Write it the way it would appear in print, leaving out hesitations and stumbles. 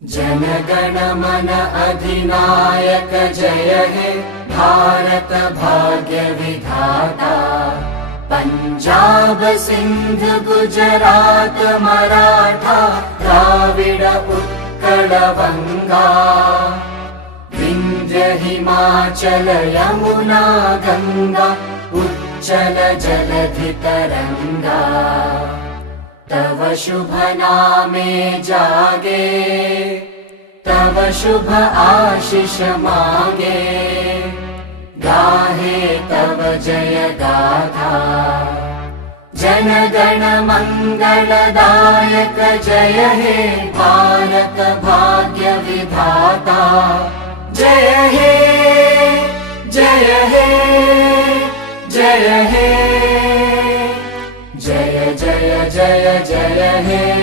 जनगण मन अधिनायक जय हे भारत भाग्य विधाता। पंजाब सिंध गुजरात मराठा द्राविड उत्कल बंगा। विंध्य हिमाचल यमुना गंगा उच्चल जलधि तरंगा। तव शुभ नामे जागे तव शुभ आशीष मागे। गाहे तव जय गाथा जनगण मंगलदायक जय हे भारत भाग्य विधाता। जय हे जय हे जय हे जय जय जय जय हे।